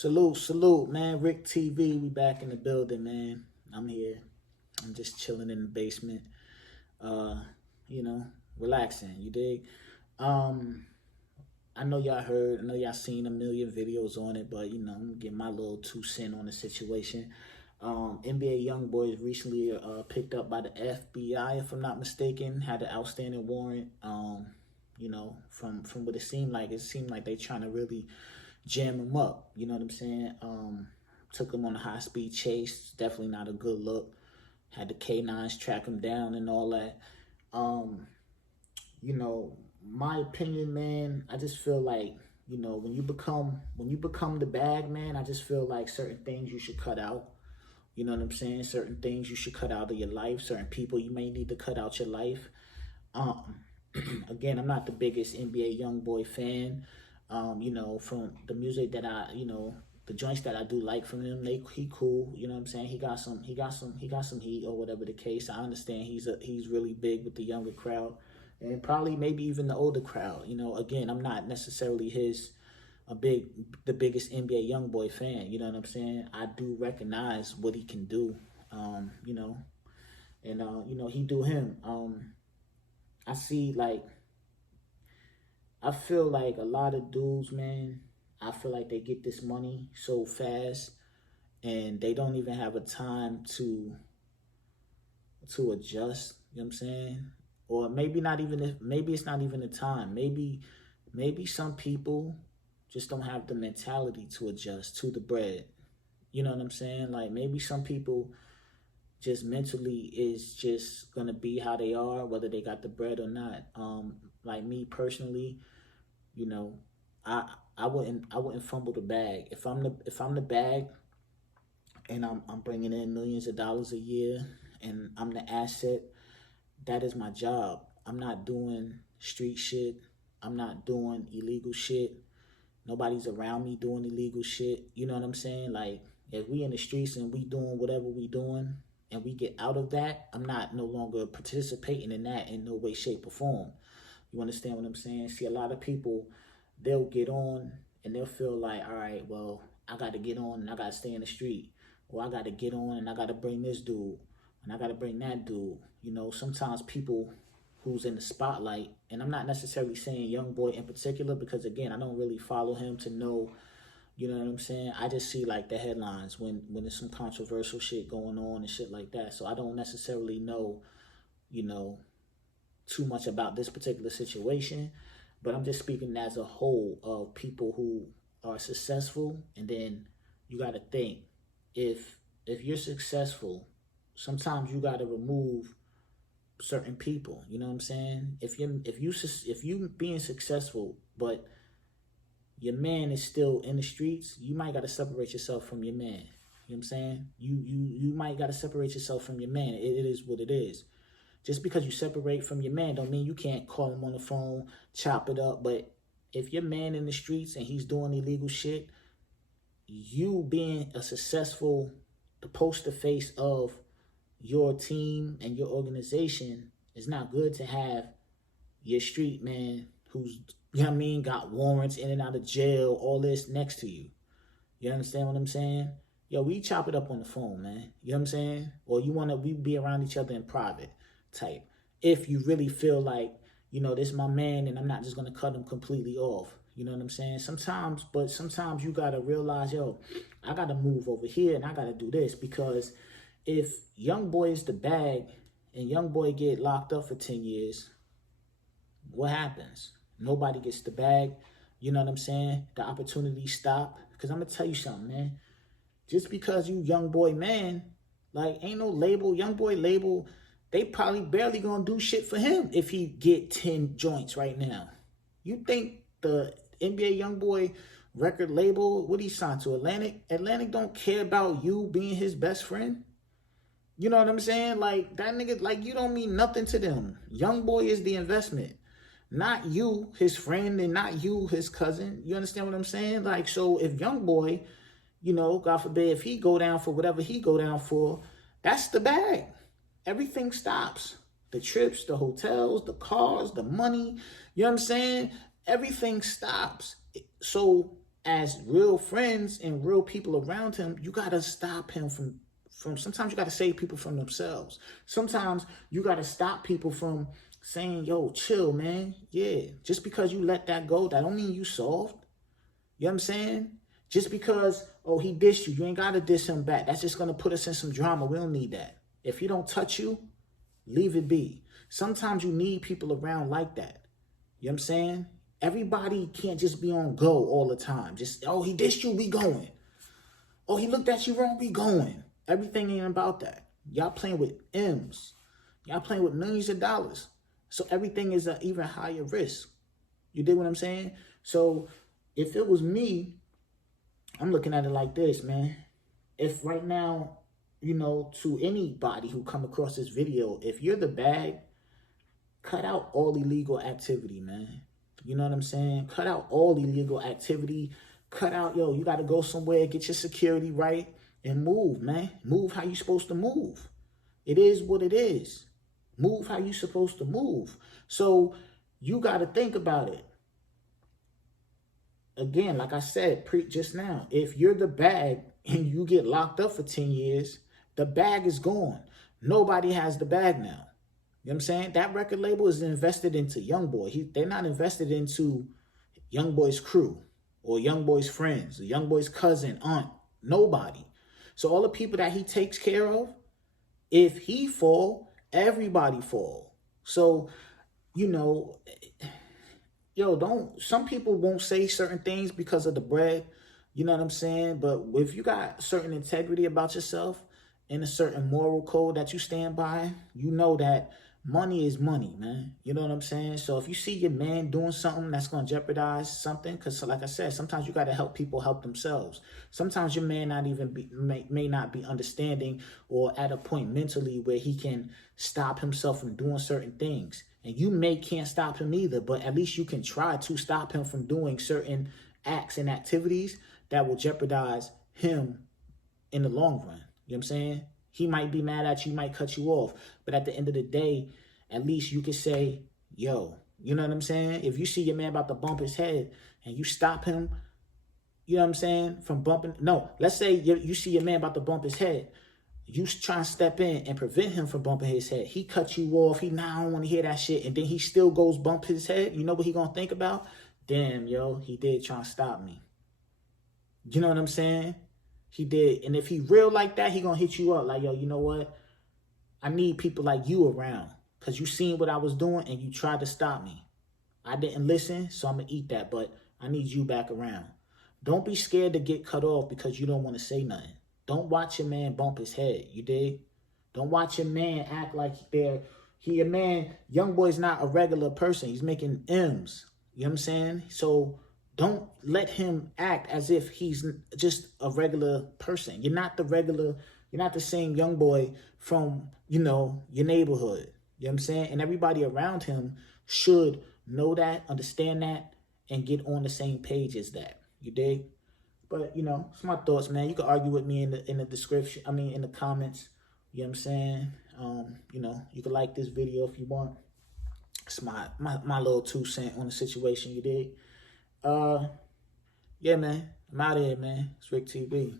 Salute, man. Rick TV, we back in the building, man. I'm here. I'm just chilling in the basement. Uh, you know, relaxing. You dig? Um, I know y'all heard. I know y'all seen a million videos on it, but I'm gonna get my little 2 cents on the situation. NBA Youngboy recently picked up by the FBI, if I'm not mistaken. Had an outstanding warrant. From what it seemed like they trying to really jam him up. You know what I'm saying? Took him on a high speed chase. Definitely not a good look. Had the K9s track him down and all that. My opinion, man, I just feel like, when you become the bag, man, I just feel like certain things you should cut out. You know what I'm saying? Certain things you should cut out of your life. Certain people you may need to cut out your life. Again, I'm not the biggest NBA Youngboy fan. From the music that the joints that I do like from him, he cool. You know what I'm saying? He got some heat or whatever the case. I understand he's really big with the younger crowd and probably maybe even the older crowd. Again, I'm not necessarily the biggest NBA Youngboy fan. You know what I'm saying? I do recognize what he can do. He do him. I feel like a lot of dudes, man, I feel like they get this money so fast and they don't even have a time to adjust, you know what I'm saying? Or maybe it's not even the time. Maybe some people just don't have the mentality to adjust to the bread. You know what I'm saying? Like maybe some people just mentally is just gonna be how they are, whether they got the bread or not. Like me personally, I wouldn't fumble the bag. If I'm the bag and I'm bringing in millions of dollars a year and I'm the asset, that is my job. I'm not doing street shit. I'm not doing illegal shit. Nobody's around me doing illegal shit. You know what I'm saying? Like if we in the streets and we doing whatever we doing and we get out of that, I'm not no longer participating in that in no way, shape, or form. You understand what I'm saying? See, a lot of people, they'll get on and they'll feel like, all right, well, I got to get on and I got to stay in the street. Or I got to get on and I got to bring this dude and I got to bring that dude. Sometimes people who's in the spotlight, and I'm not necessarily saying Youngboy in particular because, again, I don't really follow him to know, you know what I'm saying? I just see like the headlines when there's some controversial shit going on and shit like that. So I don't necessarily know, too much about this particular situation, but I'm just speaking as a whole of people who are successful. And then you got to think, if you're successful, sometimes you got to remove certain people. You know what I'm saying? If you being successful, but your man is still in the streets, you might got to separate yourself from your man. You know what I'm saying? You might got to separate yourself from your man. It is what it is. Just because you separate from your man don't mean you can't call him on the phone, chop it up. But if your man in the streets and he's doing illegal shit, you being a successful, the poster face of your team and your organization, is not good to have your street man who's, got warrants in and out of jail, all this next to you. You understand what I'm saying? Yo, we chop it up on the phone, man. You know what I'm saying? Or we be around each other in private type. If you really feel like, this is my man and I'm not just going to cut him completely off. You know what I'm saying? Sometimes you got to realize, yo, I got to move over here and I got to do this, because if Youngboy is the bag and Youngboy get locked up for 10 years, what happens? Nobody gets the bag. You know what I'm saying? The opportunities stop. Because I'm going to tell you something, man. Just because you Youngboy man, like ain't no label, Youngboy label, they probably barely going to do shit for him if he get 10 joints right now. You think the NBA Youngboy record label, what he signed to, Atlantic? Atlantic don't care about you being his best friend. You know what I'm saying? Like, that nigga, like, you don't mean nothing to them. Youngboy is the investment, not you, his friend, and not you, his cousin. You understand what I'm saying? Like, so if Youngboy, God forbid, if he go down for whatever he go down for, that's the bag. Everything stops. The trips, the hotels, the cars, the money. You know what I'm saying? Everything stops. So as real friends and real people around him, you got to stop him from sometimes you got to save people from themselves. Sometimes you got to stop people from saying, yo, chill, man. Yeah, just because you let that go, that don't mean you soft. You know what I'm saying? Just because, oh, he dissed you, you ain't got to diss him back. That's just going to put us in some drama. We don't need that. If he don't touch you, leave it be. Sometimes you need people around like that. You know what I'm saying? Everybody can't just be on go all the time. Just, oh, he dissed you, we going. Oh, he looked at you wrong, we going. Everything ain't about that. Y'all playing with M's. Y'all playing with millions of dollars. So everything is an even higher risk. You dig what I'm saying? So if it was me, I'm looking at it like this, man. If right now, you know, to anybody who come across this video, if you're the bag, cut out all illegal activity, man. You know what I'm saying? Cut out all illegal activity. Cut out, yo, you got to go somewhere, get your security right, and move, man. Move how you supposed to move. It is what it is. Move how you supposed to move. So you got to think about it. Again, like I said just now, if you're the bag and you get locked up for 10 years, the bag is gone. Nobody has the bag now. You know what I'm saying? That record label is invested into Youngboy. They're not invested into Youngboy's crew or Youngboy's friends or Youngboy's cousin, aunt, nobody. So all the people that he takes care of, if he fall, everybody fall. So, you know, yo, some people won't say certain things because of the bread. You know what I'm saying? But if you got certain integrity about yourself and a certain moral code that you stand by, you know that money is money, man. You know what I'm saying? So if you see your man doing something that's going to jeopardize something, because like I said, sometimes you got to help people help themselves. Sometimes your man may not be understanding or at a point mentally where he can stop himself from doing certain things. And you can't stop him either, but at least you can try to stop him from doing certain acts and activities that will jeopardize him in the long run. You know what I'm saying? He might be mad at you, might cut you off. But at the end of the day, at least you can say, yo, you know what I'm saying? If you see your man about to bump his head and you stop him, you know what I'm saying, from bumping. No, let's say you see your man about to bump his head. You try and step in and prevent him from bumping his head. He cut you off. He, nah, I don't want to hear that shit. And then he still goes bump his head. You know what he going to think about? Damn, yo, he did try to stop me. You know what I'm saying? He did. And if he real like that, he going to hit you up. Like, yo, you know what? I need people like you around. Because you seen what I was doing and you tried to stop me. I didn't listen, so I'm going to eat that. But I need you back around. Don't be scared to get cut off because you don't want to say nothing. Don't watch your man bump his head. You dig? Don't watch your man act like a man. Youngboy's not a regular person. He's making M's. You know what I'm saying? So don't let him act as if he's just a regular person. You're not the same Youngboy from, you know, your neighborhood. You know what I'm saying? And everybody around him should know that, understand that, and get on the same page as that. You dig? But, you know, it's my thoughts, man. You can argue with me in the description. I mean, in the comments. You know what I'm saying? You know, you can like this video if you want. It's my little 2 cents on the situation, you dig? Yeah, man. I'm out of here, man. It's Rick TV.